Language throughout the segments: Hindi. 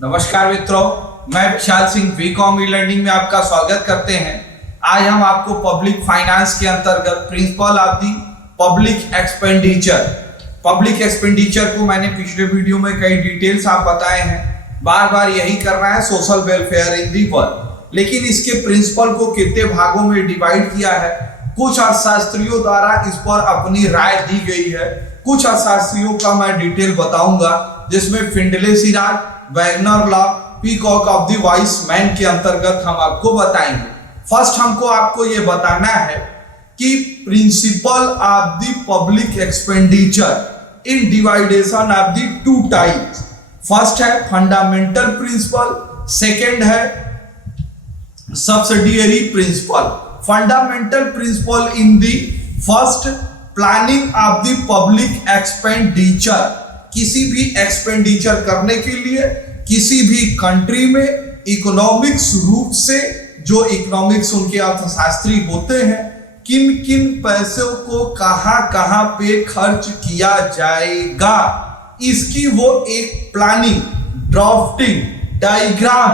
नमस्कार मित्रों, मैं Vishal Singh BCom e learning में आपका स्वागत करते हैं। आज हम आपको पब्लिक फाइनेंस के अंतर्गत principle of the public expenditure को मैंने पिछले वीडियो में कई डिटेल्स आप बताए हैं। बार बार यही करना है, social welfare in the world. लेकिन इसके प्रिंसिपल को कितने भागों में डिवाइड किया है, कुछ अर्थशास्त्रियों द्वारा इस पर अपनी राय दी गई है। कुछ अर्थशास्त्रियों का मैं डिटेल बताऊंगा, जिसमें Findlay Siraj, Wagner law, peacock of the vice man के अंतर्गत हम आपको बताएंगे। फर्स्ट हमको आपको ये बताना है कि principle of the public expenditure in division of the two types. First है फंडामेंटल प्रिंसिपल, सेकंड है subsidiary principle. Fundamental principle in the first, planning of the public expenditure. किसी भी एक्सपेंडिचर करने के लिए किसी भी कंट्री में इकोनॉमिक्स रूप से, जो इकोनॉमिक्स उनके अर्थशास्त्री होते हैं, किन किन पैसों को कहां कहां पे खर्च किया जाएगा, इसकी वो एक प्लानिंग, ड्राफ्टिंग, डायग्राम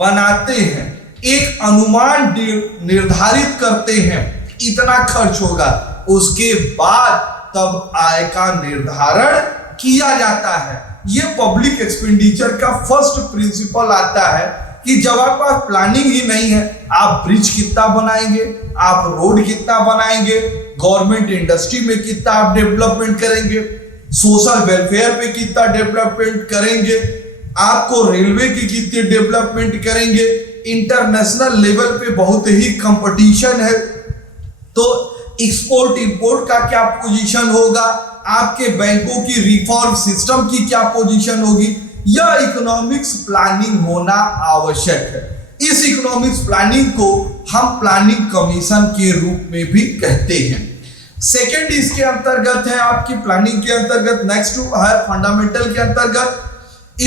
बनाते हैं, एक अनुमान निर्धारित करते हैं, इतना खर्च होगा। उसके बाद तब आय का निर्धारण किया जाता है। ये पब्लिक एक्सपेंडिचर का फर्स्ट प्रिंसिपल आता है कि जब आपके पास प्लानिंग ही नहीं है, आप ब्रिज कितना बनाएंगे, आप रोड कितना बनाएंगे, गवर्नमेंट इंडस्ट्री में कितना आप डेवलपमेंट करेंगे, सोशल वेलफेयर पे कितना डेवलपमेंट करेंगे, आपको रेलवे की कितनी डेवलपमेंट करेंगे, इंटरनेशनल लेवल पे बहुत ही कंपटीशन है, तो एक्सपोर्ट इंपोर्ट का क्या पोजीशन होगा, आपके बैंकों की रिफॉर्म सिस्टम की क्या पोजीशन होगी, यह इकोनॉमिक्स प्लानिंग होना आवश्यक है। इस इकोनॉमिक्स प्लानिंग को हम प्लानिंग कमीशन के रूप में भी कहते हैं। सेकंड इसके अंतर्गत है आपकी प्लानिंग के अंतर्गत, नेक्स्ट है फंडामेंटल के अंतर्गत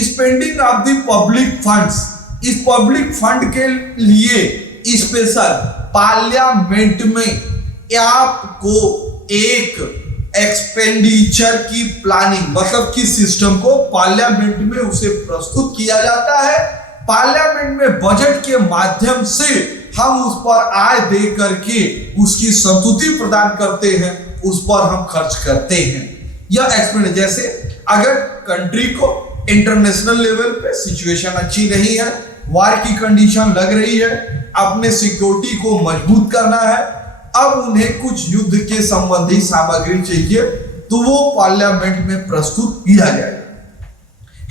spending of the public funds. इस पब्लिक फंड के लिए स्पेशल पार्लियामेंट में आपको एक एक्सपेंडिचर की प्लानिंग, मतलब कि सिस्टम को पार्लियामेंट में उसे प्रस्तुत किया जाता है। पार्लियामेंट में बजट के माध्यम से हम उस पर आय दे करके उसकी संतुष्टि प्रदान करते हैं, उस पर हम खर्च करते हैं। यह एक्सपेंडिचर, जैसे अगर कंट्री को इंटरनेशनल लेवल पे सिचुएशन अच्छी नहीं है, वार की कंडीशन लग रही है, अपने सिक्योरिटी को मजबूत करना है, अब उन्हें कुछ युद्ध के संबंधी सामग्री चाहिए, तो वो पार्लियामेंट में प्रस्तुत किया जाएगा।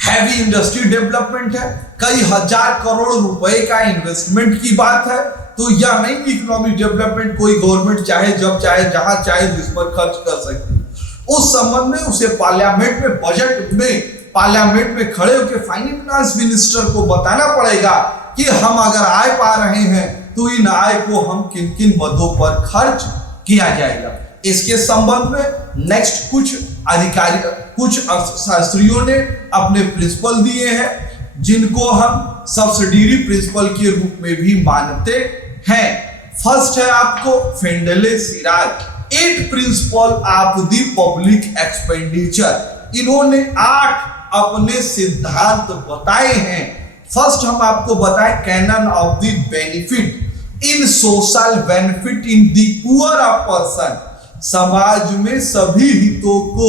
हैवी इंडस्ट्री डेवलपमेंट है, कई हजार करोड़ रुपए का इन्वेस्टमेंट की बात है, तो यह नहीं कि इकोनॉमिक डेवलपमेंट कोई गवर्नमेंट चाहे जब चाहे जहां चाहे जिस पर खर्च कर सकती है। उस संबंध में उसे पार्लियामेंट में, बजट में, पार्लियामेंट में खड़े होकर फाइनेंस मिनिस्टर को बताना पड़ेगा कि हम अगर आय पा रहे हैं तो इन आय को हम किन किन मदों पर खर्च किया जाएगा। इसके संबंध में नेक्स्ट कुछ अधिकारी, कुछ अर्थशास्त्रियों ने अपने प्रिंसिपल दिए हैं, जिनको हम सब्सिडियरी प्रिंसिपल के रूप में भी मानते हैं। फर्स्ट है आपको Findlay Siraj, 8 principal of the public expenditure. इन्होंने 8 अपने सिद्धांत बताए हैं। फर्स्ट हम आपको बताएं cannon of the benefit in social benefit in the poor of person. समाज में सभी हितों को,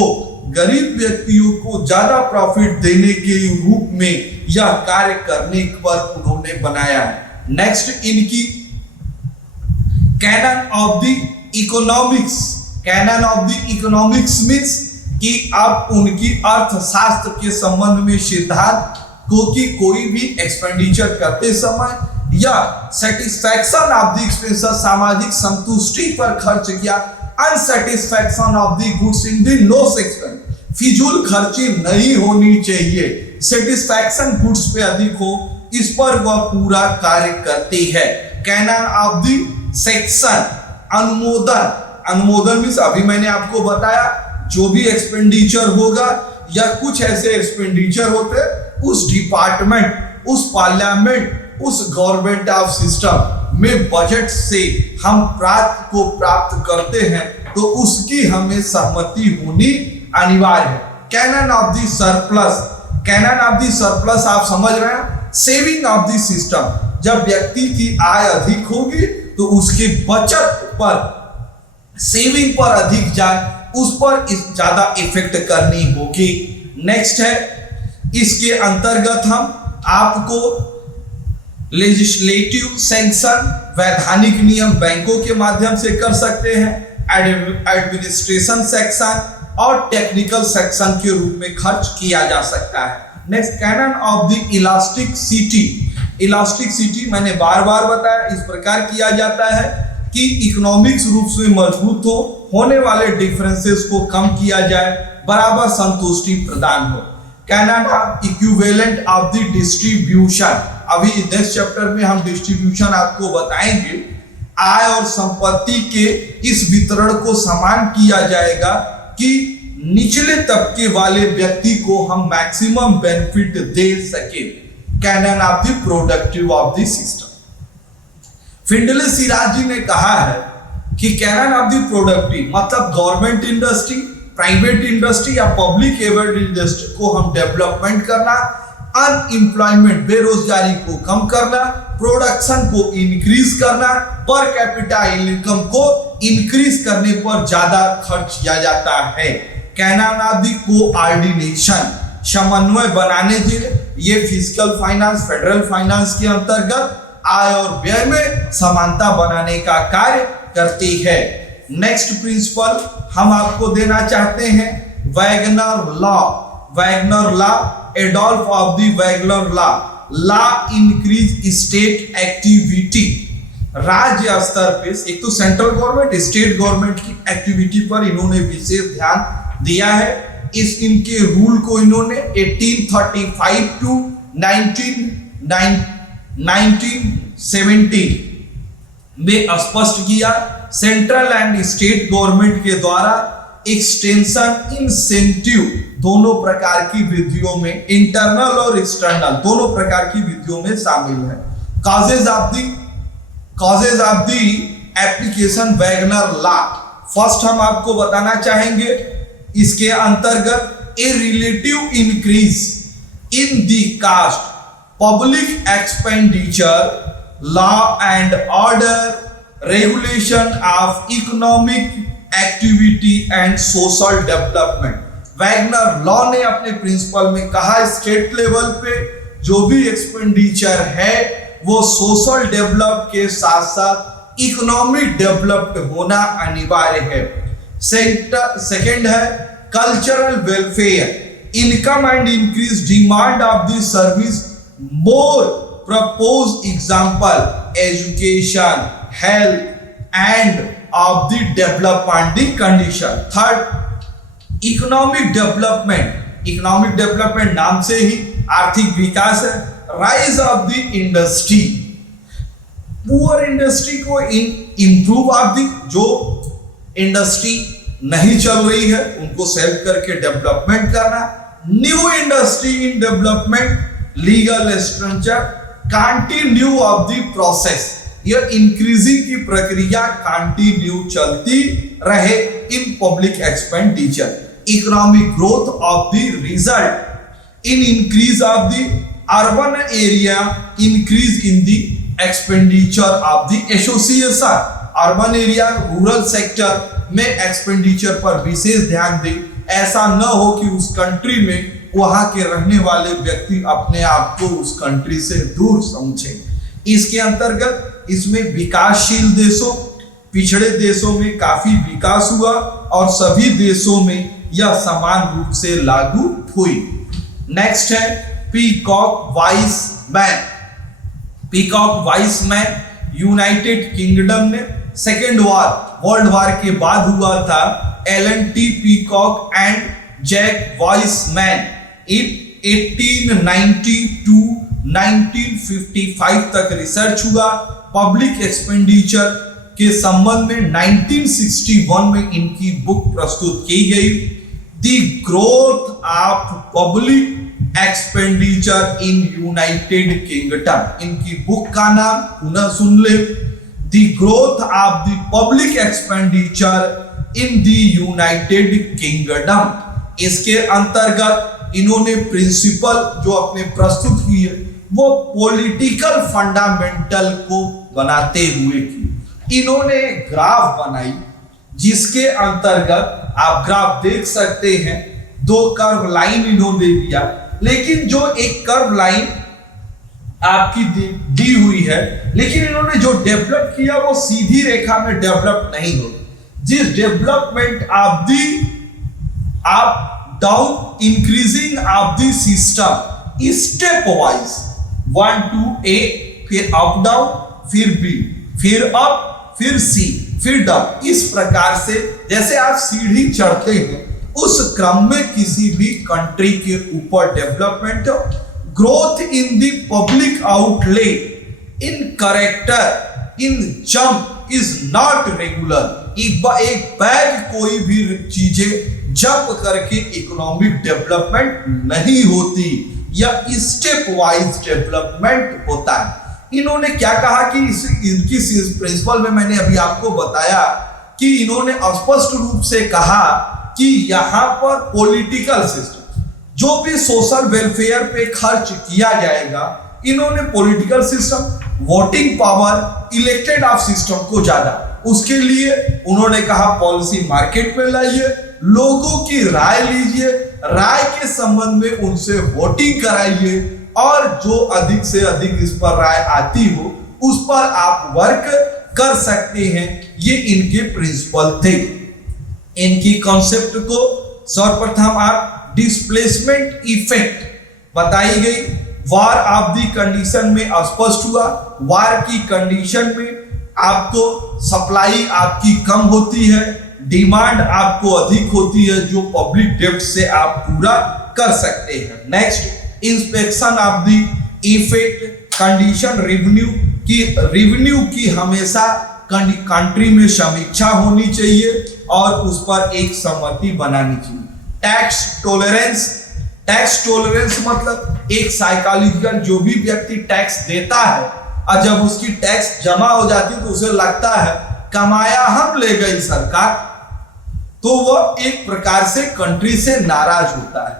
गरीब व्यक्तियों को ज्यादा प्रॉफिट देने के रूप में यह कार्य करने पर उन्होंने बनाया है। नेक्स्ट इनकी cannon of the economics. Cannon of the economics means कि आप उनकी अर्थशास्त्र के संबंध में सिद्धांत को कि कोई भी एक्सपेंडिचर करते समय या सेटिस्फैक्शन ऑफ द एक्सपेंडिचर, सामाजिक संतुष्टि पर खर्च किया, unsatisfaction of the goods in the no section, फिजूल खर्ची नहीं होनी चाहिए, सेटिस्फैक्शन गुड्स पे अधिक हो, इस पर वह पूरा कार्य करती है। कैनन ऑफ द सेक्शन, अनुमोदन। अनुमोदन मींस अभी मैंने आपको बताया, जो भी एक्सपेंडिचर होगा या कुछ ऐसे एक्सपेंडिचर होते हैं, उस डिपार्टमेंट, उस पार्लियामेंट, उस गवर्नमेंट ऑफ सिस्टम में बजट से हम प्राप्त करते हैं, तो उसकी हमें सहमति होनी अनिवार्य है। Cannon of the surplus, cannon of the surplus आप समझ रहे हैं, सेविंग ऑफ द सिस्टम। जब व्यक्ति की आय अधिक होगी तो उसके बचत पर, सेविंग पर अधिक जाए, उस पर ज्यादा इफेक्ट करनी होगी। नेक्स्ट है, इसके अंतर्गत हम आपको लेजिस्लेटिव सैंक्शन, वैधानिक नियम बैंकों के माध्यम से कर सकते हैं, एडमिनिस्ट्रेशन सेक्शन और टेक्निकल सेक्शन के रूप में खर्च किया जा सकता है। Next, cannon of the elasticity. Elasticity मैंने बार बार बताया, इस प्रकार किया जाता है कि इकोनॉमिक्स रूप से मजबूत होने वाले डिफरेंसेस को कम किया जाए, बराबर संतुष्टि प्रदान हो। Canon equivalent of the distribution. अभी नेक्स्ट चैप्टर में हम डिस्ट्रीब्यूशन आपको बताएंगे। आय और संपत्ति के इस वितरण को समान किया जाएगा कि निचले तबके वाले व्यक्ति को हम मैक्सिमम बेनिफिट दे सके। Canon of the productive of the system. Findlay Shirras ji ने कहा है कि कैनन ऑफ द प्रोडक्टिव मतलब गवर्नमेंट इंडस्ट्री, प्राइवेट इंडस्ट्री या पब्लिक एवेड इंडस्ट्री को हम डेवलपमेंट करना, अनएम्प्लॉयमेंट बेरोजगारी को कम करना, प्रोडक्शन को इंक्रीज करना, पर कैपिटा इनकम को इंक्रीज करने पर ज्यादा खर्च किया जाता है। कैनन ऑफ द कोऑर्डिनेशन, समन्वय बनाने के लिए ये फिजिकल फाइनेंस, फेडरल फाइनेंस के अंतर्गत आय और व्यय में समानता बनाने का कार्य करती है। नेक्स्ट प्रिंसिपल हम आपको देना चाहते हैं Wagner law. Wagner law, Adolf of the Wagner law increase state activity. राज्य स्तर पे एक तो सेंट्रल गवर्नमेंट, स्टेट गवर्नमेंट की एक्टिविटी पर इन्होंने विशेष ध्यान दिया है। इनके रूल को इन्होंने 1835 टू 1917 में स्पष्ट किया। सेंट्रल एंड स्टेट गवर्नमेंट के द्वारा एक्सटेंशन, इंसेंटिव दोनों प्रकार की विधियों में, इंटरनल और एक्सटर्नल दोनों प्रकार की विधियों में शामिल है। Causes of the application Wagner law. First हम आपको बताना चाहेंगे, इसके अंतर्गत a relative increase in the cost, public expenditure, law and order, regulation of economic activity and social development. Wagner law ने अपने प्रिंसिपल में कहा स्टेट लेवल पे जो भी एक्सपेंडिचर है वो सोशल डेवलप के साथ साथ इकोनॉमिक डेवलप्ड होना अनिवार्य है। सेकंड है cultural welfare, income and increase demand of the service more propose example education, health end of the development the condition. Third economic development. Economic development नाम से ही आर्थिक विकास है। Rise of the industry, poor industry को इंप्रूव ऑफ द, जो इंडस्ट्री नहीं चल रही है उनको सेल करके डेवलपमेंट करना। New industry in development, legal structure, continue of the process, यह इंक्रीजिंग की प्रक्रिया कंटिन्यू चलती रहे in public expenditure. Economic growth of the result in increase of the urban area, increase in the expenditure of the association. Urban area, rural sector में एक्सपेंडिचर पर विशेष ध्यान दे। ऐसा न हो कि उस कंट्री में वहां के रहने वाले व्यक्ति अपने आप को उस कंट्री से दूर समझे। इसके अंतर्गत इसमें विकासशील देशों, पिछड़े देशों में काफी विकास हुआ और सभी देशों में यह समान रूप से लागू हुई। नेक्स्ट है Peacock Wiseman. Peacock Wiseman United Kingdom ने सेकेंड वर्ल्ड वार के बाद हुआ था। Alan T Peacock and Jack Wiseman 1890 to 1955 तक रिसर्च हुआ। पब्लिक एक्सपेंडिचर के संबंध में 1961 में इनकी बुक प्रस्तुत की गई, the growth of public expenditure in United kingdom. इनकी बुक का नाम पुनः सुन ले, the growth of the public expenditure in the United kingdom. इसके अंतर्गत इन्होंने प्रिंसिपल जो अपने प्रस्तुत किए वो पॉलिटिकल फंडामेंटल को बनाते हुए की। इन्होंने एक ग्राफ बनाई जिसके अंतर्गत आप ग्राफ देख सकते हैं, दो कर्व लाइन इन्होंने दिया, लेकिन जो एक कर्व लाइन आपकी दी हुई है, लेकिन इन्होंने जो डेवलप किया वो सीधी रेखा में डेवलप नहीं होती। जिस development of down increasing of the system step wise 1 to A, फिर अप डाउन, फिर B, फिर अप, फिर C, फिर डाउन, इस प्रकार से जैसे आप सीढ़ी चढ़ते हैं उस क्रम में किसी भी कंट्री के ऊपर development, growth in the public outlay in character in jump is not regular. एक बैग कोई भी चीजें जंप करके इकोनॉमिक डेवलपमेंट नहीं होती, या स्टेप वाइज डेवलपमेंट होता है। इन्होंने क्या कहा कि इनकी प्रिंसिपल में मैंने अभी आपको बताया कि इन्होंने स्पष्ट रूप से कहा कि यहां पर पॉलिटिकल सिस्टम जो भी सोशल वेलफेयर पे खर्च किया जाएगा, इन्होंने political system, voting power, elected of system को ज्यादा, उसके लिए उन्होंने कहा पॉलिसी मार्केट में लाइए, लोगों की राय लीजिए, राय के संबंध में उनसे वोटिंग कराइए, और जो अधिक से अधिक इस पर राय आती हो उस पर आप वर्क कर सकते हैं। ये इनके प्रिंसिपल थे। इनकी कॉन्सेप्ट को सर्वप्रथम आप डिस्प्लेसमेंट इफेक्ट बताई गई, वार ऑफ दी कंडीशन में स्पष्ट हुआ। वार की कंडीशन में आपको सप्लाई आपकी कम होती है, डिमांड आपको अधिक होती है, जो पब्लिक डेब्ट से आप पूरा कर सकते हैं। Next, inspection of the effect condition revenue की हमेशा कंट्री में समीक्षा होनी चाहिए और उस पर एक सहमति बनानी चाहिए। टैक्स टॉलरेंस मतलब एक साइकोलॉजिकल, जो भी व्यक्ति टैक्स देता है और जब उसकी टैक्स जमा हो जाती है तो उसे लगता है कमाया हम ले गई सरकार, तो वह एक प्रकार से कंट्री से नाराज होता है।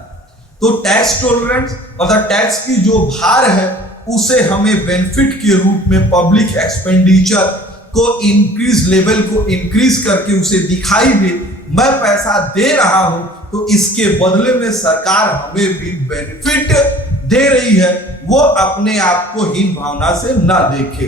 तो टैक्स टॉलरेंस मतलब टैक्स की जो भार है उसे हमें बेनिफिट के रूप में पब्लिक एक्सपेंडिचर को इंक्रीज, लेवल को इंक्रीज करके उसे दिखाई दे, मैं पैसा दे रहा हूं तो इसके बदले में सरकार हमें भी बेनिफिट दे रही है, वो अपने आप को हीन भावना से ना देखे।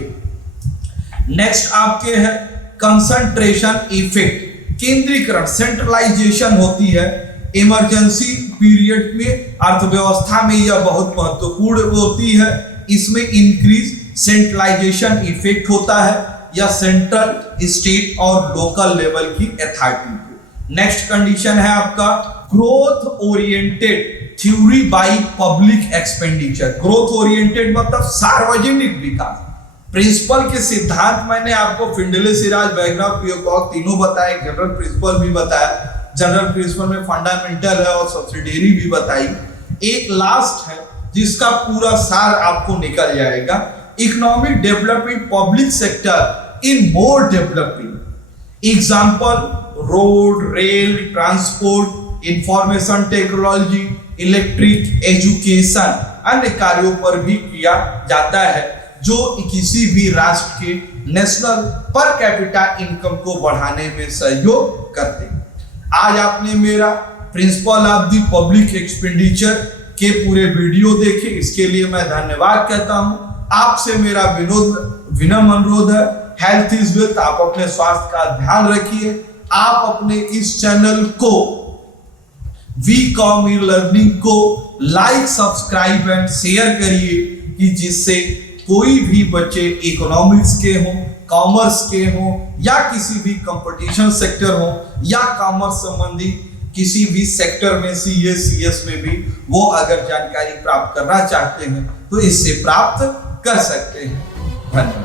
नेक्स्ट आपके है कंसंट्रेशन इफेक्ट, केंद्रीकरण, सेंट्रलाइजेशन होती है। इमरजेंसी पीरियड में अर्थव्यवस्था में यह बहुत महत्वपूर्ण होती है। इसमें इंक्रीज सेंट्रलाइजेशन इफेक्ट होता है या सेंट्रल, स्टेट और लोकल लेवल की अथॉरिटी। नेक्स्ट कंडीशन है आपका growth oriented theory by public expenditure. Growth oriented मतलब सार्वजनिक विकास। प्रिंसिपल के सिद्धांत मैंने आपको फिंडले, सिराज, वैगनर, पियोकॉक तीनों बताए, जनरल प्रिंसिपल भी बताया। जनरल प्रिंसिपल में फंडामेंटल है और सब्सिडियरी भी बताई। एक लास्ट है जिसका पूरा सार आपको निकल जाएगा, economic development public sector in more developing. Example road, rail, transport, information technology, electric, education, अन्य कार्यों पर भी किया जाता है जो किसी भी राष्ट्र के नेशनल पर कैपिटा इनकम को बढ़ाने में सहयोग करते हैं। आज आपने मेरा principal of the public expenditure के पूरे वीडियो देखे, इसके लिए मैं धन्यवाद कहता हूं। आपसे मेरा विनम्र अनुरोध है, हेल्थ इज वेल्थ, आप अपने स्वास्थ्य का ध्यान रखिए। आप अपने इस चैनल को वीकॉम लर्निंग को लाइक, सब्सक्राइब एंड शेयर करिए कि जिससे कोई भी बच्चे इकोनॉमिक्स के हों, कॉमर्स के हों या किसी भी कंपटीशन सेक्टर हो या कॉमर्स संबंधी किसी भी सेक्टर में सीएस में भी वो अगर जानकारी प्राप्त करना चाहते हैं तो इससे प्राप्त कर सकते हैं। धन्यवाद।